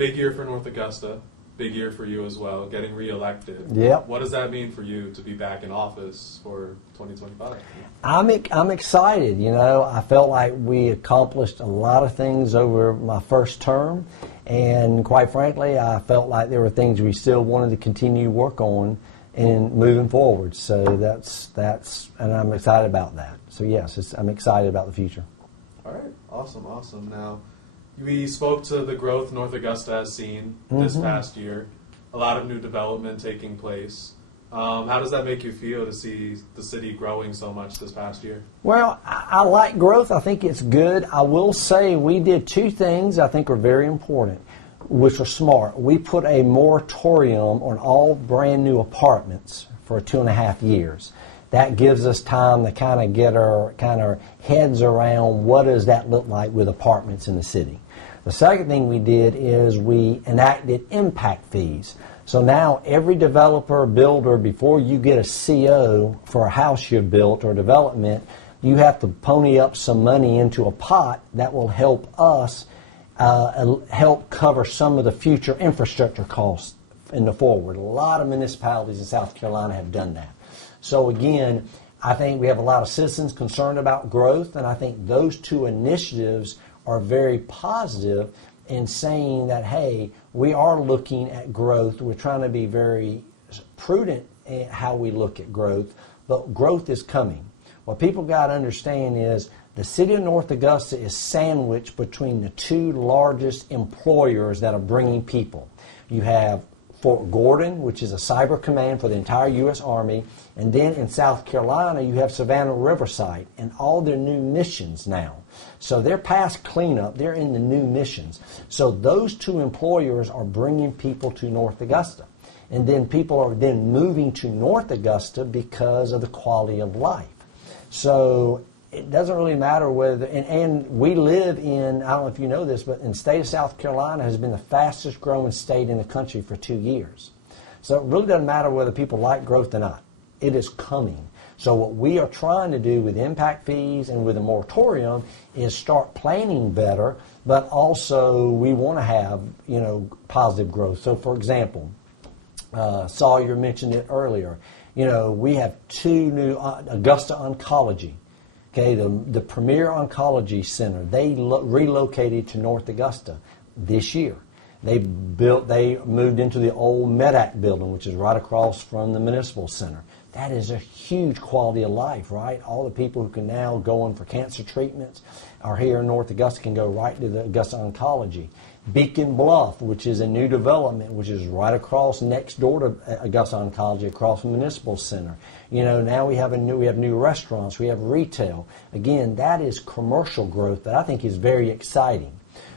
big year for North Augusta, big year for you as well, getting reelected. Yep. What does that mean for you to be back in office for 2025? I'm excited. You know, I felt like we accomplished a lot of things over my first term, and quite frankly, I felt like there were things we still wanted to continue to work on and moving forward. So and I'm excited about that. So yes, I'm excited about the future. All right, awesome. Now, we spoke to the growth North Augusta has seen this past year. A lot of new development taking place. How does that make you feel to see the city growing so much this past year? Well, I like growth. I think it's good. I will say we did two things I think are very important, which are smart. We put a moratorium on all brand new apartments for 2.5 years. That gives us time to kind of get our heads around what does that look like with apartments in the city. The second thing we did is we enacted impact fees. So now every developer, builder, before you get a CO for a house you've built or development, you have to pony up some money into a pot that will help us help cover some of the future infrastructure costs in the forward. A lot of municipalities in South Carolina have done that. So again, I think we have a lot of citizens concerned about growth, and I think those two initiatives are very positive in saying that, hey, we are looking at growth. We're trying to be very prudent in how we look at growth, but growth is coming. What people got to understand is the city of North Augusta is sandwiched between the two largest employers that are bringing people. You have Fort Gordon, which is a cyber command for the entire U.S. Army, and then in South Carolina you have Savannah Riverside and all their new missions now. So they're past cleanup, they're in the new missions. So those two employers are bringing people to North Augusta. And then people are then moving to North Augusta because of the quality of life. So it doesn't really matter whether, and we live in, I don't know if you know this, but in the state of South Carolina has been the fastest growing state in the country for 2 years. So it really doesn't matter whether people like growth or not. It is coming. So what we are trying to do with impact fees and with a moratorium is start planning better, but also we want to have, positive growth. So for example, Sawyer mentioned it earlier, we have 2 new Augusta Oncology. Okay, the premier oncology center, they relocated to North Augusta this year. They moved into the old Medac building, which is right across from the municipal center. That is a huge quality of life, right? All the people who can now go in for cancer treatments are here in North Augusta can go right to the Augusta Oncology. Beacon Bluff, which is a new development, which is right across next door to Augusta Oncology, across from the municipal center. Now we have new restaurants, we have retail. Again, that is commercial growth that I think is very exciting.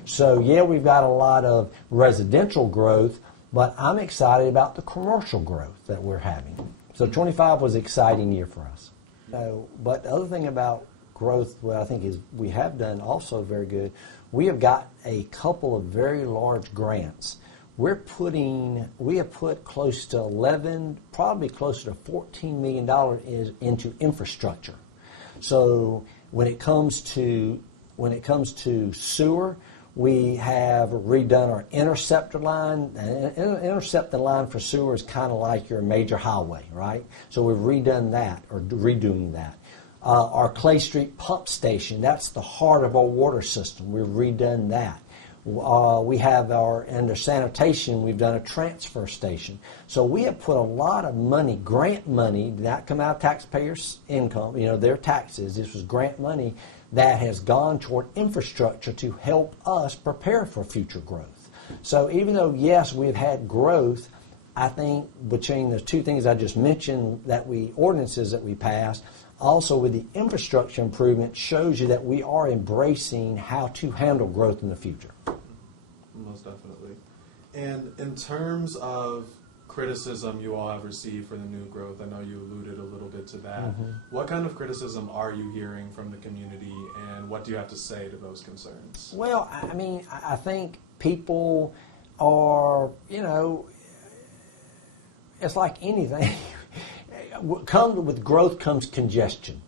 So yeah, we've got a lot of residential growth, but I'm excited about the commercial growth that we're having. So 25 was an exciting year for us. But the other thing about growth, what I think is we have done also very good, we have got a couple of very large grants. We have put close to 11, probably closer to $14 million into infrastructure. So when it comes to sewer, we have redone our interceptor line. An interceptor line for sewer is kind of like your major highway, right? So we've redone that, or redoing that. Our Clay Street pump station, that's the heart of our water system. We've redone that. We have under sanitation, we've done a transfer station. So we have put a lot of money, grant money, that come out of taxpayers' income, their taxes. This was grant money that has gone toward infrastructure to help us prepare for future growth. So even though, yes, we've had growth, I think between the two things I just mentioned, ordinances that we passed, also with the infrastructure improvement, shows you that we are embracing how to handle growth in the future. Most definitely. And in terms of criticism you all have received for the new growth, I know you alluded a little bit to that. Mm-hmm. What kind of criticism are you hearing from the community, and what do you have to say to those concerns? Well, I think people are, it's like anything. With growth comes congestion.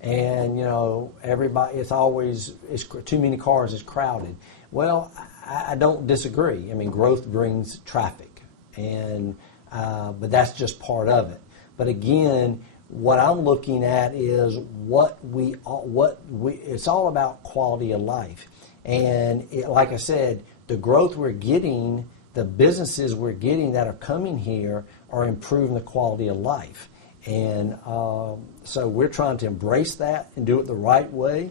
And, everybody, it's too many cars is crowded. Well, I don't disagree. I mean, growth brings traffic, and but that's just part of it. But again, what I'm looking at is it's all about quality of life. And like I said, the growth we're getting, the businesses we're getting that are coming here are improving the quality of life. And so we're trying to embrace that and do it the right way.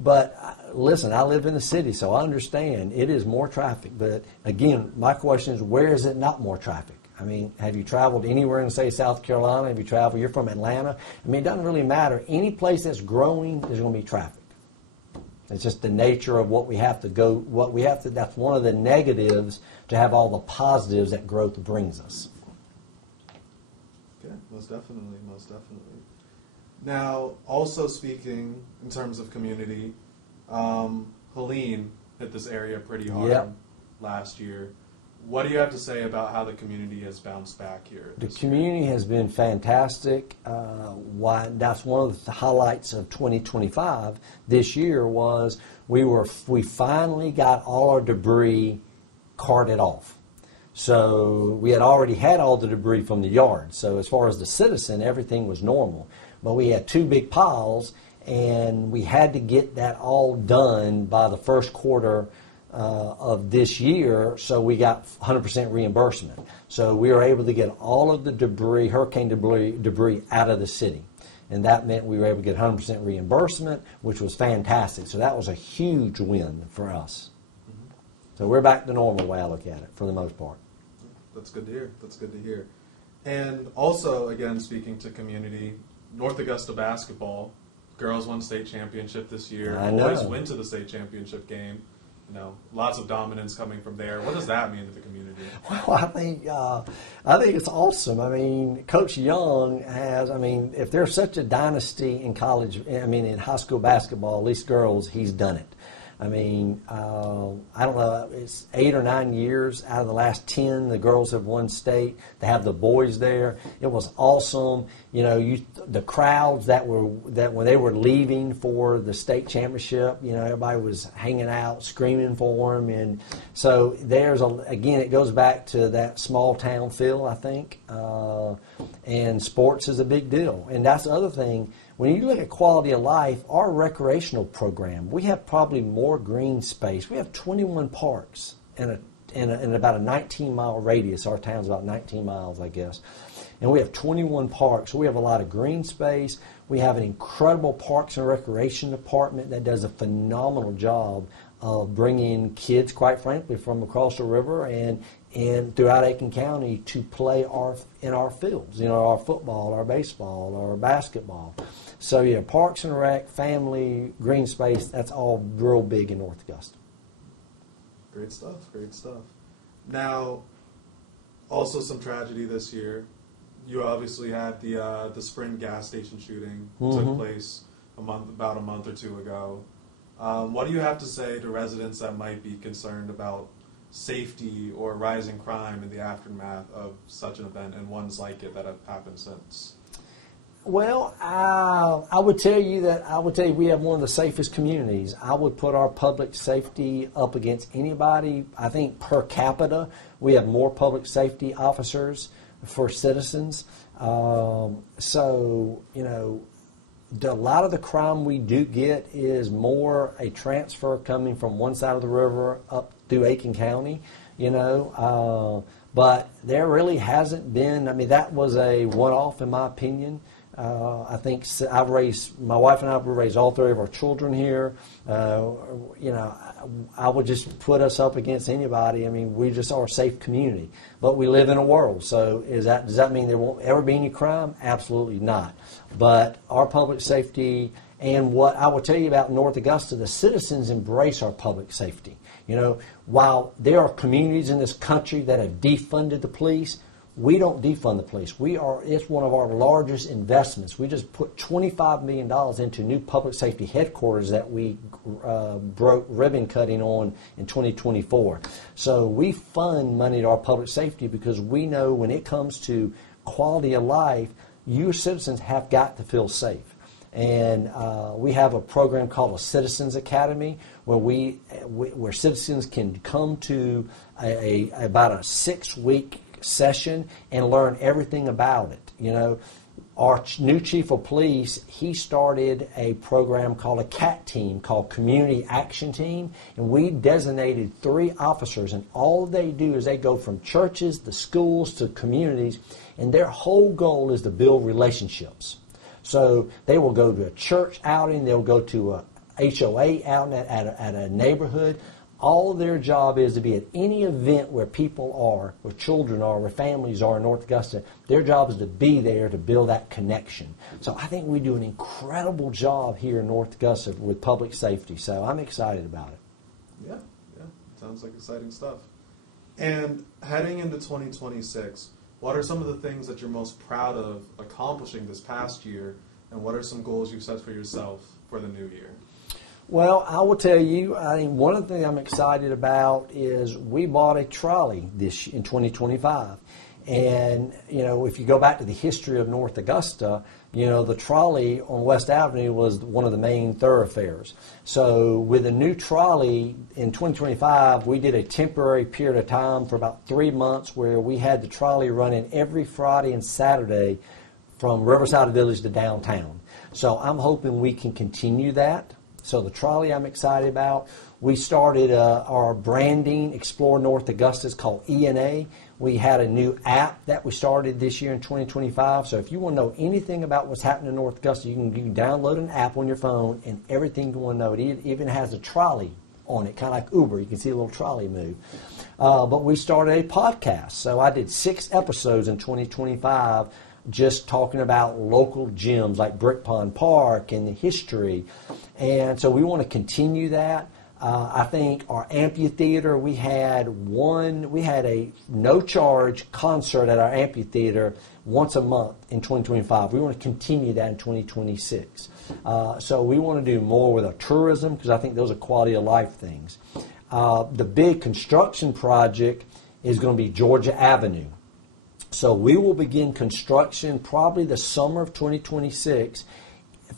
But listen, I live in the city, so I understand it is more traffic. But again, my question is, where is it not more traffic? I mean, have you traveled anywhere in, say, South Carolina? Have you traveled? You're from Atlanta. I mean, it doesn't really matter. Any place that's growing, there's going to be traffic. It's just the nature of what we have to go, that's one of the negatives to have all the positives that growth brings us. Okay, most definitely, most definitely. Now, also speaking in terms of community, Helene hit this area pretty hard last year. What do you have to say about how the community has bounced back here? The community has been fantastic. That's one of the highlights of 2025 this year was we finally got all our debris carted off. So we had already had all the debris from the yard. So as far as the citizen, everything was normal. But we had two big piles, and we had to get that all done by the first quarter of this year, so we got 100% reimbursement. So we were able to get all of the debris, hurricane debris out of the city. And that meant we were able to get 100% reimbursement, which was fantastic. So that was a huge win for us. Mm-hmm. So we're back to normal the way I look at it, for the most part. That's good to hear. That's good to hear. And also, again, speaking to community, North Augusta basketball, girls won state championship this year. I know. Boys went to the state championship game. You know, lots of dominance coming from there. What does that mean to the community? Well, I think it's awesome. I mean, Coach Young has, if there's such a dynasty in college, in high school basketball, at least girls, he's done it. I don't know, it's 8 or 9 years out of the last 10, the girls have won state. They have the boys there. It was awesome. You know, the crowds that when they were leaving for the state championship, you know, everybody was hanging out, screaming for them. And so again, it goes back to that small town feel, I think. And sports is a big deal. And that's the other thing. When you look at quality of life, our recreational program, we have probably more green space. We have 21 parks in about a 19-mile radius. Our town's about 19 miles, I guess. And we have 21 parks. So we have a lot of green space. We have an incredible Parks and Recreation department that does a phenomenal job of bringing kids, quite frankly, from across the river and throughout Aiken County to play in our fields, you know, our football, our baseball, our basketball. So, yeah, Parks and Rec, family, green space, that's all real big in North Augusta. Great stuff, great stuff. Now, also some tragedy this year. You obviously had the Sprint gas station shooting took place about a month or two ago. What do you have to say to residents that might be concerned about safety or rising crime in the aftermath of such an event and ones like it that have happened since? Well, I would tell you we have one of the safest communities. I would put our public safety up against anybody. I think per capita, we have more public safety officers for citizens. So, you know, a lot of the crime we do get is more a transfer coming from one side of the river up through Aiken County, you know. But there really hasn't been, that was a one-off in my opinion. I think my wife and I have raised all three of our children here. You know, I would just put us up against anybody. We just are a safe community. But we live in a world, so does that mean there won't ever be any crime? Absolutely not. But our public safety, and what I will tell you about North Augusta, the citizens embrace our public safety. You know, while there are communities in this country that have defunded the police, we don't defund the police. It's one of our largest investments. We just put $25 million into new public safety headquarters that we broke ribbon cutting on in 2024. So we fund money to our public safety because we know when it comes to quality of life, you citizens have got to feel safe. And we have a program called a Citizens Academy where citizens can come to about a 6-week session and learn everything about it. You know, our new chief of police, he started a program called a CAT team, called Community Action Team, and we designated 3 officers, and all they do is they go from churches to schools to communities, and their whole goal is to build relationships. So they will go to a church outing, they'll go to a HOA outing at a neighborhood. All of their job is to be at any event where people are, where children are, where families are in North Augusta. Their job is to be there to build that connection. So I think we do an incredible job here in North Augusta with public safety. So I'm excited about it. Yeah. Sounds like exciting stuff. And heading into 2026, what are some of the things that you're most proud of accomplishing this past year, and what are some goals you've set for yourself for the new year? Well, I will tell you, I think one of the things I'm excited about is we bought a trolley in 2025. And, you know, if you go back to the history of North Augusta, you know, the trolley on West Avenue was one of the main thoroughfares. So with a new trolley in 2025, we did a temporary period of time for about 3 months where we had the trolley running every Friday and Saturday from Riverside Village to downtown. So I'm hoping we can continue that. So the trolley I'm excited about. We started our branding, Explore North Augusta, it's called ENA. We had a new app that we started this year in 2025. So if you want to know anything about what's happening in North Augusta, you can download an app on your phone, and everything you want to know. It even has a trolley on it, kind of like Uber. You can see a little trolley move. But we started a podcast. So I did 6 episodes in 2025 just talking about local gyms like Brick Pond Park and the history. And so we want to continue that. I think our amphitheater, we had a no-charge concert at our amphitheater once a month in 2025. We want to continue that in 2026. So we want to do more with our tourism because I think those are quality of life things. The big construction project is going to be Georgia Avenue. So we will begin construction probably the summer of 2026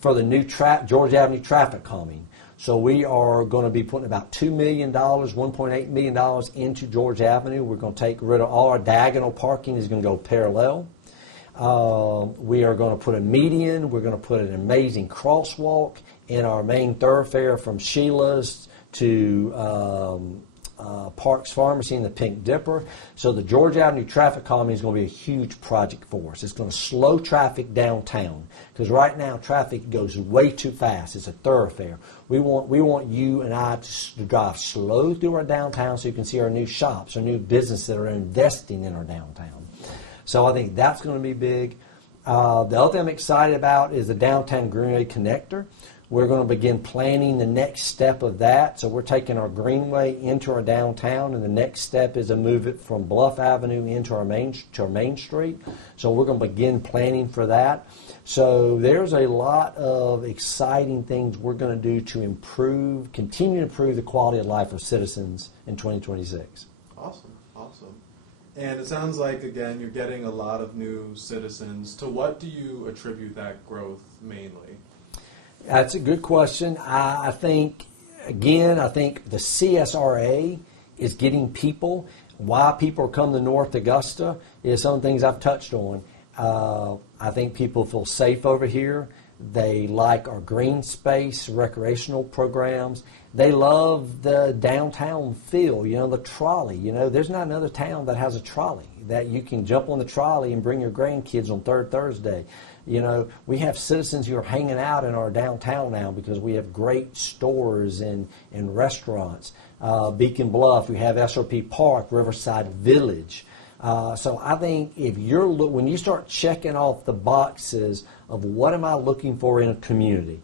for the new Georgia Avenue traffic calming. So we are going to be putting about $2 million, $1.8 million into Georgia Avenue. We're going to take rid of all our diagonal parking is going to go parallel. We are going to put a median. We're going to put an amazing crosswalk in our main thoroughfare from Sheila's to Parks Pharmacy and the Pink Dipper. So the Georgia Avenue traffic calming is going to be a huge project for us. It's going to slow traffic downtown because right now traffic goes way too fast. It's a thoroughfare. We want you and I to drive slow through our downtown so you can see our new shops, our new businesses that are investing in our downtown. So I think that's going to be big. The other thing I'm excited about is the Downtown Greenway Connector. We're going to begin planning the next step of that. So we're taking our Greenway into our downtown, and the next step is to move it from Bluff Avenue into our main street. So we're going to begin planning for that. So there's a lot of exciting things we're going to do to continue to improve the quality of life of citizens in 2026. Awesome. And it sounds like, again, you're getting a lot of new citizens. To what do you attribute that growth mainly? That's a good question. I think the CSRA is getting people. Why people are coming to North Augusta is some things I've touched on. I think people feel safe over here. They like our green space, recreational programs. They love the downtown feel, the trolley. There's not another town that has a trolley that you can jump on the trolley and bring your grandkids on Third Thursday. We have citizens who are hanging out in our downtown now because we have great stores and restaurants. Beacon Bluff, we have SRP Park, Riverside Village. So I think when you start checking off the boxes of what am I looking for in a community,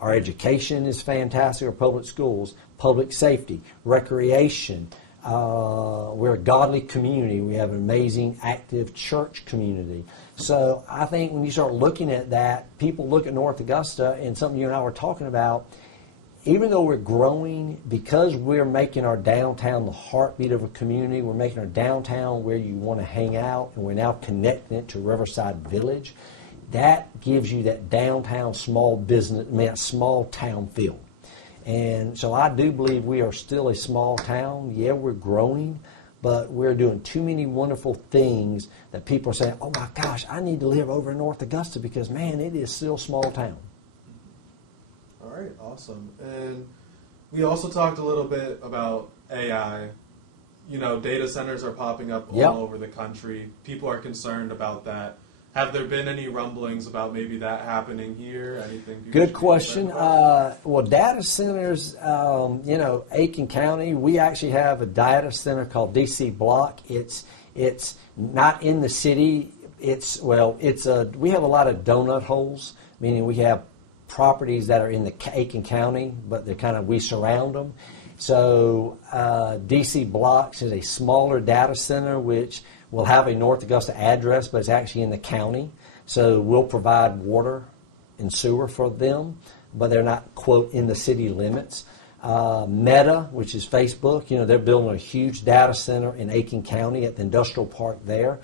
our education is fantastic, our public schools, public safety, recreation. We're a godly community. We have an amazing, active church community. So I think when you start looking at that, people look at North Augusta, and something you and I were talking about, even though we're growing, because we're making our downtown the heartbeat of a community, we're making our downtown where you want to hang out, and we're now connecting it to Riverside Village, that gives you that downtown small business, that small town feel. And so I do believe we are still a small town. Yeah, we're growing, but we're doing too many wonderful things that people are saying, oh my gosh, I need to live over in North Augusta because, man, it is still a small town. All right, awesome. And we also talked a little bit about AI. You know, data centers are popping up all over the country. People are concerned about that. Have there been any rumblings about maybe that happening here? Anything? Good question. Well, data centers, you know, Aiken County, we actually have a data center called DC Block. It's not in the city. We have a lot of donut holes, meaning we have properties that are in the Aiken County, but we surround them. So DC Blocks is a smaller data center which will have a North Augusta address, but it's actually in the county. So we'll provide water and sewer for them, but they're not, quote, in the city limits. Meta, which is Facebook, you know, they're building a huge data center in Aiken County at the industrial park there.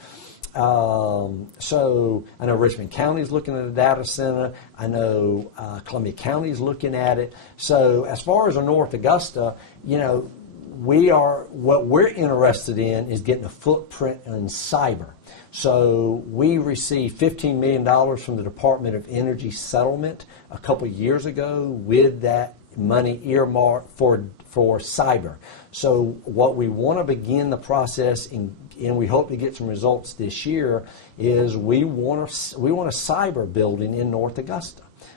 So I know Richmond County is looking at a data center. I know Columbia County is looking at it. So as far as North Augusta, you know, what we're interested in is getting a footprint in cyber. So we received $15 million from the Department of Energy settlement a couple of years ago with that money earmarked for cyber. So what we want to begin the process in, and we hope to get some results this year, is we want a cyber building in North Augusta.